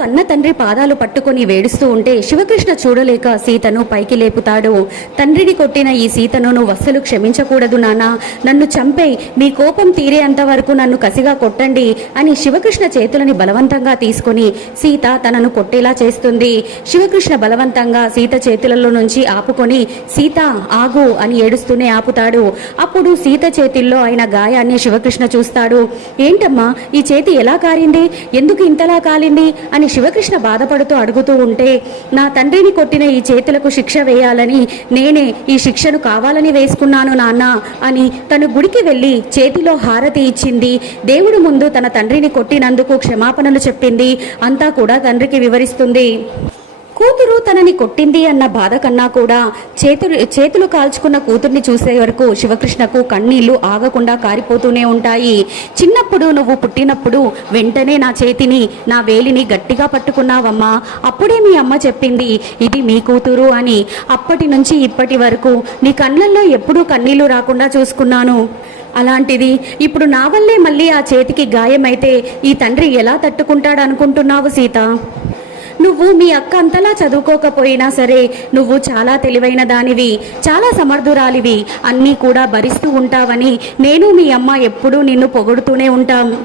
కన్న తండ్రి పాదాలు పట్టుకొని వేడుస్తూ ఉంటే శివకృష్ణ చూడలేక సీతను పైకి లేపుతాడు. తండ్రిని కొట్టిన ఈ సీతను నువ్వు అస్సలు క్షమించకూడదు నానా నన్ను చంపే మీ కోపం తీరేంత వరకు నన్ను కసిగా కొట్టండి అని శివకృష్ణ చేతులని బలవంతంగా తీసుకుని సీత తనను కొట్టేలా చేస్తుంది. శివకృష్ణ బలవంతంగా సీత చేతులలో నుంచి ఆపుకొని సీత ఆగు అని ఏడుస్తూనే ఆపుతాడు. అప్పుడు సీత చేతిల్లో అయిన గాయాన్ని శివకృష్ణ చూస్తాడు. ఏంటమ్మా ఈ చేతి ఎలా కారింది? ఎందుకు ఇంతలా కాలింది? అని శివకృష్ణ బాధపడుతూ అడుగుతూ ఉంటే నా తండ్రిని కొట్టిన ఈ చేతులకు శిక్ష వేయాలని నేనే ఈ శిక్షను కావాలని వేసుకున్నాను నాన్న అని తను గుడికి వెళ్ళి చేతిలో హారతి ఇచ్చింది. దేవుడు ముందు తన తండ్రిని కొట్టినందుకు క్షమాపణలు చెప్పింది. అంతా కూడా తండ్రికి వివరిస్తుంది. కూతురు తనని కొట్టింది అన్న బాధ కన్నా కూడా చేతులు చేతులు కాల్చుకున్న కూతుర్ని చూసే వరకు శివకృష్ణకు కన్నీళ్ళు ఆగకుండా కారిపోతూనే ఉంటాయి. చిన్నప్పుడు నువ్వు పుట్టినప్పుడు వెంటనే నా చేతిని నా వేలిని గట్టిగా పట్టుకున్నావమ్మా. అప్పుడే మీ అమ్మ చెప్పింది ఇది మీ కూతురు అని. అప్పటి నుంచి ఇప్పటి వరకు నీ కళ్ళల్లో ఎప్పుడూ కన్నీళ్ళు రాకుండా చూసుకున్నాను. అలాంటిది ఇప్పుడు నా వల్లే మళ్ళీ ఆ చేతికి గాయమైతే ఈ తండ్రి ఎలా తట్టుకుంటాడనుకుంటున్నావు సీత? నువ్వు మీ అక్క అంతలా చదువుకోకపోయినా సరే నువ్వు చాలా తెలివైన దానివి చాలా సమర్థురాలివి. అన్నీ కూడా భరిస్తూ ఉంటావని నేను మీ అమ్మ ఎప్పుడూ నిన్ను పొగుడుతూనే ఉంటాం.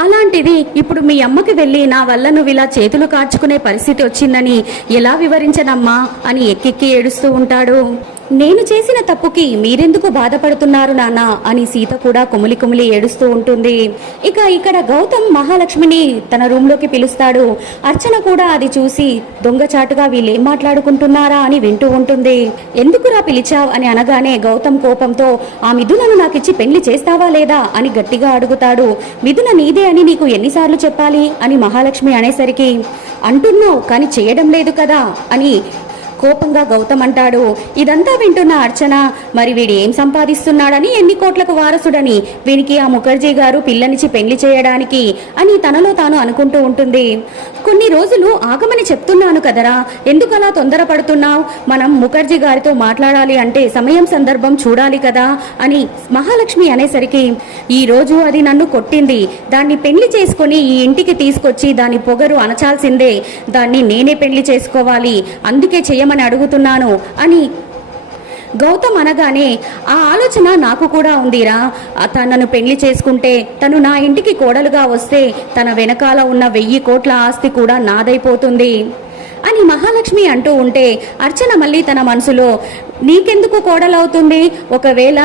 అలాంటిది ఇప్పుడు మీ అమ్మకి వెళ్ళి నా వల్ల నువ్వు ఇలా చేతులు కార్చుకునే పరిస్థితి వచ్చిందని ఎలా వివరించనమ్మా? అని ఎక్కెక్కి ఏడుస్తూ ఉంటాడు. నేను చేసిన తప్పుకి మీరెందుకు బాధపడుతున్నారు నాన్న? అని సీత కూడా కుమిలి కుమిలి ఏడుస్తూ ఉంటుంది. ఇక ఇక్కడ గౌతమ్ మహాలక్ష్మిని తన రూమ్లోకి పిలుస్తాడు. అర్చన కూడా అది చూసి దొంగచాటుగా వీళ్ళేం మాట్లాడుకుంటున్నారా అని వింటూ ఉంటుంది. ఎందుకురా పిలిచావ్? అని అనగానే గౌతమ్ కోపంతో ఆ మిథునను నాకిచ్చి పెళ్ళి చేస్తావా లేదా? అని గట్టిగా అడుగుతాడు. మిథున నీదే అని నీకు ఎన్నిసార్లు చెప్పాలి? అని మహాలక్ష్మి అనేసరికి అంటున్నావు కానీ చేయడం లేదు కదా? అని కోపంగా గౌతమ్ అంటాడు ఇదంతా వింటున్న అర్చన మరి వీడు ఏం సంపాదిస్తున్నాడని ఎన్ని కోట్లకు వారసుడని? వీనికి ఆ ముఖర్జీ గారు పిల్లనిచ్చి పెళ్ళి చేయడానికి అని తనలో తాను అనుకుంటూ ఉంటుంది. కొన్ని రోజులు ఆగమని చెప్తున్నాను కదరా ఎందుకలా తొందరపడుతున్నావు? మనం ముఖర్జీ గారితో మాట్లాడాలి అంటే సమయం సందర్భం చూడాలి కదా అని మహాలక్ష్మి అనేసరికి ఈ రోజు అది నన్ను కొట్టింది. దాన్ని పెళ్ళి చేసుకొని ఈ ఇంటికి తీసుకొచ్చి దాని పొగరు అనచాల్సిందే దాన్ని నేనే పెళ్ళి చేసుకోవాలి. అందుకే చేయమని అడుగుతున్నాను అని గౌతమ్ అనగానే ఆ ఆలోచన నాకు కూడా ఉందిరా. తనను పెళ్ళి చేసుకుంటే తను నా ఇంటికి కోడలుగా వస్తే తన వెనకాల ఉన్న వెయ్యి కోట్ల ఆస్తి కూడా నాదైపోతుంది అని మహాలక్ష్మి అంటూ ఉంటే అర్చన మళ్ళీ తన మనసులో నీకెందుకు కోడలవుతుంది? ఒకవేళ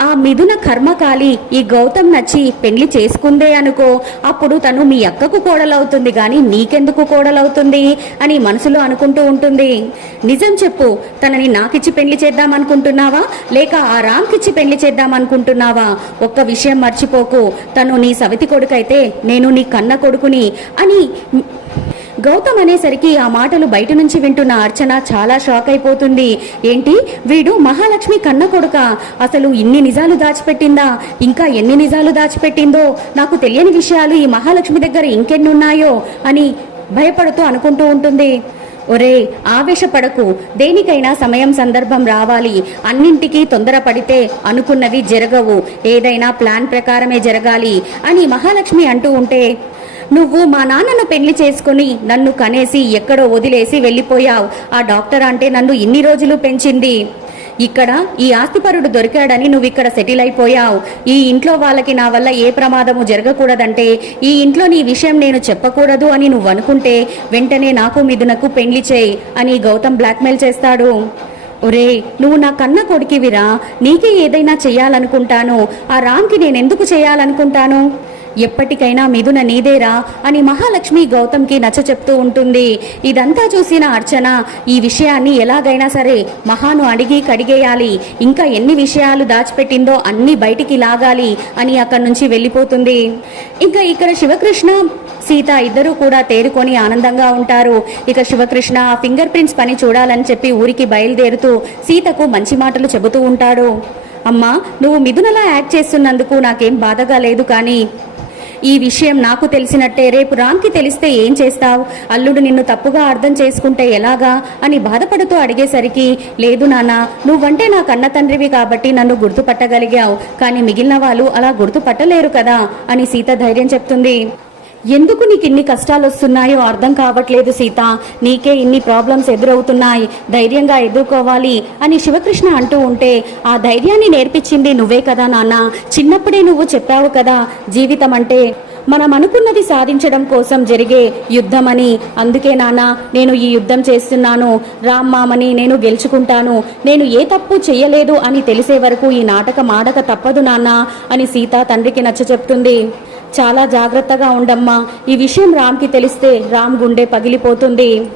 ఆ మిథున కర్మకాలి ఈ గౌతమ్ నచ్చి పెళ్ళి చేసుకుందే అనుకో. అప్పుడు తను మీ అక్కకు కోడలవుతుంది కానీ నీకెందుకు కోడలవుతుంది అని మనసులో అనుకుంటూ ఉంటుంది. నిజం చెప్పు తనని నాకిచ్చి పెళ్ళి చేద్దాం అనుకుంటున్నావా లేక ఆ రామ్కిచ్చి పెళ్ళి చేద్దాం అనుకుంటున్నావా ఒక్క విషయం మర్చిపోకు. తను నీ సవితి కొడుకైతే నేను నీ కన్న కొడుకుని అని గౌతమ్ అనేసరికి ఆ మాటలు బయట నుంచి వింటున్న అర్చన చాలా షాక్ అయిపోతుంది. ఏంటి? వీడు మహాలక్ష్మి కన్న కొడుక. అసలు ఇన్ని నిజాలు దాచిపెట్టిందా? ఇంకా ఎన్ని నిజాలు దాచిపెట్టిందో? నాకు తెలియని విషయాలు ఈ మహాలక్ష్మి దగ్గర ఇంకెన్నున్నాయో? అని భయపడుతూ అనుకుంటూ ఉంటుంది. ఒరే ఆవేశపడకు. దేనికైనా సమయం సందర్భం రావాలి. అన్నింటికీ తొందరపడితే అనుకున్నవి జరగవు. ఏదైనా ప్లాన్ ప్రకారమే జరగాలి అని మహాలక్ష్మి అంటూ ఉంటే నువ్వు మా నాన్నను పెళ్ళి చేసుకుని నన్ను కనేసి ఎక్కడో వదిలేసి వెళ్ళిపోయావు. ఆ డాక్టర్ అంటే నన్ను ఇన్ని రోజులు పెంచింది. ఇక్కడ ఈ ఆస్తిపరుడు దొరికాడని నువ్వు ఇక్కడ సెటిల్ అయిపోయావు. ఈ ఇంట్లో వాళ్ళకి నా వల్ల ఏ ప్రమాదము జరగకూడదంటే ఈ ఇంట్లో నీ విషయం నేను చెప్పకూడదు అని నువ్వు అనుకుంటే వెంటనే నాకు మిథునకు పెళ్ళి చేయి అని గౌతమ్ బ్లాక్మెయిల్ చేస్తాడు. ఒరే నువ్వు నా కన్న కొడుకివిరా. నీకే ఏదైనా చేయాలనుకుంటాను ఆ రామ్కి నేనెందుకు చేయాలనుకుంటాను ఎప్పటికైనా మిథున నీదేరా అని మహాలక్ష్మి గౌతమ్కి నచ్చ చెప్తూ ఉంటుంది. ఇదంతా చూసిన అర్చన ఈ విషయాన్ని ఎలాగైనా సరే మహాను అడిగి కడిగేయాలి. ఇంకా ఎన్ని విషయాలు దాచిపెట్టిందో అన్ని బయటికి లాగాలి అని అక్కడి నుంచి వెళ్ళిపోతుంది. ఇంకా ఇక్కడ శివకృష్ణ సీత ఇద్దరూ కూడా తేరుకొని ఆనందంగా ఉంటారు. ఇక శివకృష్ణ ఆ ఫింగర్ ప్రింట్స్ పని చూడాలని చెప్పి ఊరికి బయలుదేరుతూ సీతకు మంచి మాటలు చెబుతూ ఉంటాడు. అమ్మా నువ్వు మిథునలా యాక్ట్ చేస్తున్నందుకు నాకేం బాధగా లేదు కానీ ఈ విషయం నాకు తెలిసినట్టే రేపు రామ్కి తెలిస్తే ఏం చేస్తావు? అల్లుడు నిన్ను తప్పుగా అర్థం చేసుకుంటే ఎలాగా? అని బాధపడుతూ అడిగేసరికి లేదు నాన్న నువ్వంటే నా కన్న తండ్రివి కాబట్టి నన్ను గుర్తుపట్టగలిగావు. కానీ మిగిలిన వాళ్ళు అలా గుర్తుపట్టలేరు కదా? అని సీత ధైర్యం చెప్తుంది. ఎందుకు నీకు ఇన్ని కష్టాలు వస్తున్నాయో అర్థం కావట్లేదు సీత. నీకే ఇన్ని ప్రాబ్లమ్స్ ఎదురవుతున్నాయి. ధైర్యంగా ఎదుర్కోవాలి అని శివకృష్ణ అంటూ ఉంటే ఆ ధైర్యాన్ని నేర్పించింది నువ్వే కదా నాన్న. చిన్నప్పుడే నువ్వు చెప్పావు కదా జీవితం అంటే మనం అనుకున్నది సాధించడం కోసం జరిగే యుద్ధమని. అందుకే నాన్న నేను ఈ యుద్ధం చేస్తున్నాను. రామ్ మామని నేను గెలుచుకుంటాను. నేను ఏ తప్పు చెయ్యలేదు అని తెలిసే వరకు ఈ నాటకం ఆడక తప్పదు నాన్న అని సీత తండ్రికి నచ్చ చెప్తుంది చాలా జాగ్రత్తగా ఉండమ్మా. ఈ విషయం రామ్కి తెలిస్తే రామ్ గుండె పగిలిపోతుంది.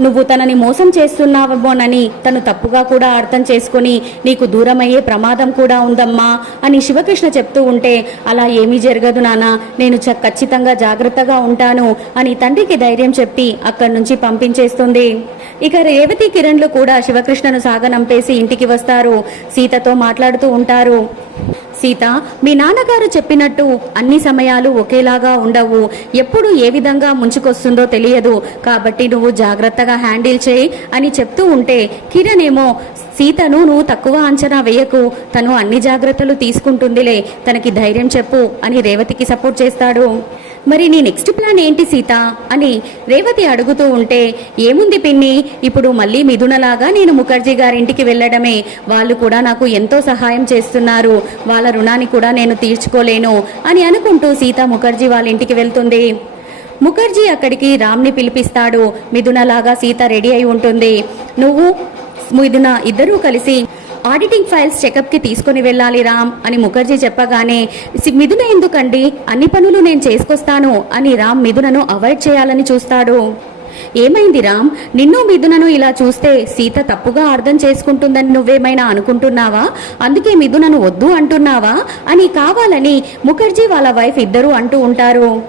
నువ్వు తనని మోసం చేస్తున్నావేమోనని తను తప్పుగా కూడా అర్థం చేసుకొని నీకు దూరమయ్యే ప్రమాదం కూడా ఉందమ్మా అని శివకృష్ణ చెప్తూ ఉంటే అలా ఏమీ జరగదు నాన్న. నేను చ- ఖచ్చితంగా జాగ్రత్తగా ఉంటాను అని తండ్రికి ధైర్యం చెప్పి అక్కడి నుంచి పంపించేస్తుంది. ఇక రేవతి కిరణ్లు కూడా శివకృష్ణను సాగనంపేసి ఇంటికి వస్తారు. సీతతో మాట్లాడుతూ ఉంటారు. సీత మీ నాన్నగారు చెప్పినట్టు అన్ని సమయాలు ఒకేలాగా ఉండవు. ఎప్పుడు ఏ విధంగా ముంచుకొస్తుందో తెలియదు. కాబట్టి నువ్వు జాగ్రత్తగా హ్యాండిల్ చేయి అని చెప్తూ ఉంటే కిరణ్ ఏమో సీతను నువ్వు తక్కువ అంచనా వేయకు. తను అన్ని జాగ్రత్తలు తీసుకుంటుందిలే. తనకి ధైర్యం చెప్పు అని రేవతికి సపోర్ట్ చేస్తాడు. మరి నీ నెక్స్ట్ ప్లాన్ ఏంటి సీత? అని రేవతి అడుగుతూ ఉంటే ఏముంది పిన్ని? ఇప్పుడు మళ్ళీ మిథునలాగా నేను ముఖర్జీ గారింటికి వెళ్ళడమే. వాళ్ళు కూడా నాకు ఎంతో సహాయం చేస్తున్నారు. వాళ్ళ రుణాన్ని కూడా నేను తీర్చుకోలేను అని అనుకుంటూ సీత ముఖర్జీ వాళ్ళ ఇంటికి వెళ్తుంది. ముఖర్జీ అక్కడికి రామ్ని పిలిపిస్తాడు. మిథునలాగా సీత రెడీ అయి ఉంటుంది. నువ్వు మిథున ఇద్దరూ కలిసి ఆడిటింగ్ ఫైల్స్ చెకప్కి తీసుకొని వెళ్ళాలి రామ్ అని ముఖర్జీ చెప్పగానే మిథున ఎందుకండి? అన్ని పనులు నేను చేసుకొస్తాను అని రామ్ మిథునను అవాయిడ్ చేయాలని చూస్తాడు. ఏమైంది రామ్? నిన్ను మిథునను ఇలా చూస్తే సీత తప్పుగా అర్థం చేసుకుంటుందని నువ్వేమైనా అనుకుంటున్నావా? అందుకే మిథునను వద్దు అంటున్నావా? అని కావాలని ముఖర్జీ వాళ్ళ వైఫ్ ఇద్దరూ అంటూ ఉంటారు.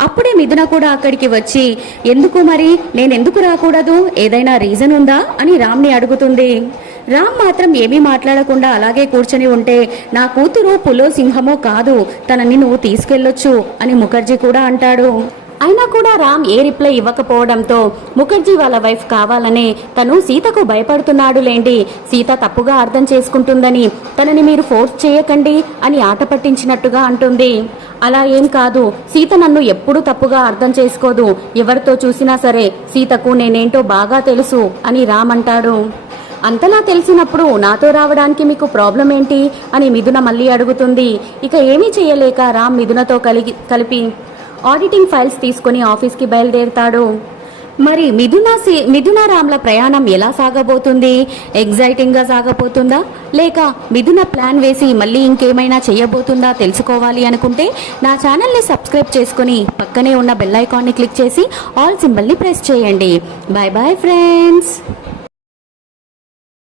అప్పుడే మిథున కూడా అక్కడికి వచ్చి ఎందుకు మరి? నేను ఎందుకు రాకూడదు? ఏదైనా రీజన్ ఉందా? అని రామ్ని అడుగుతుంది. రామ్ మాత్రం ఏమీ మాట్లాడకుండా అలాగే కూర్చొని ఉంటే నా కూతురు పులో సింహమో కాదు తనని నువ్వు తీసుకెళ్ళొచ్చు అని ముఖర్జీ కూడా అంటాడు. అయినా కూడా రామ్ ఏ రిప్లై ఇవ్వకపోవడంతో ముఖర్జీ వాళ్ళ వైఫ్ కావాలనే తను సీతకు భయపడుతున్నాడు లేండి. సీత తప్పుగా అర్థం చేసుకుంటుందని తనని మీరు ఫోర్స్ చేయకండి అని ఆట పట్టించినట్టుగా అంటుంది. అలా ఏం కాదు సీత నన్ను ఎప్పుడూ తప్పుగా అర్థం చేసుకోదు. ఎవరితో చూసినా సరే సీతకు నేనేంటో బాగా తెలుసు అని రామ్ అంటాడు. అంతలా తెలిసినప్పుడు నాతో రావడానికి మీకు ప్రాబ్లం ఏంటి అని మిథున మళ్ళీ అడుగుతుంది. ఇక ఏమీ చేయలేక రామ్ మిథునతో కలిగి కలిపి ఆడిటింగ్ ఫైల్స్ తీసుకొని ఆఫీస్కి బయలుదేరుతాడు. మరి మిథున సి- మిథున రామ్ల ప్రయాణం ఎలా సాగబోతుంది? ఎగ్జైటింగ్గా సాగబోతుందా? లేక మిథున ప్లాన్ వేసి మళ్ళీ ఇంకేమైనా చేయబోతుందా తెలుసుకోవాలి అనుకుంటే నా ఛానల్ని సబ్స్క్రైబ్ చేసుకొని పక్కనే ఉన్న బెల్ ఐకాన్ని క్లిక్ చేసి ఆల్ సింబల్ని ప్రెస్ చేయండి. Bye bye friends!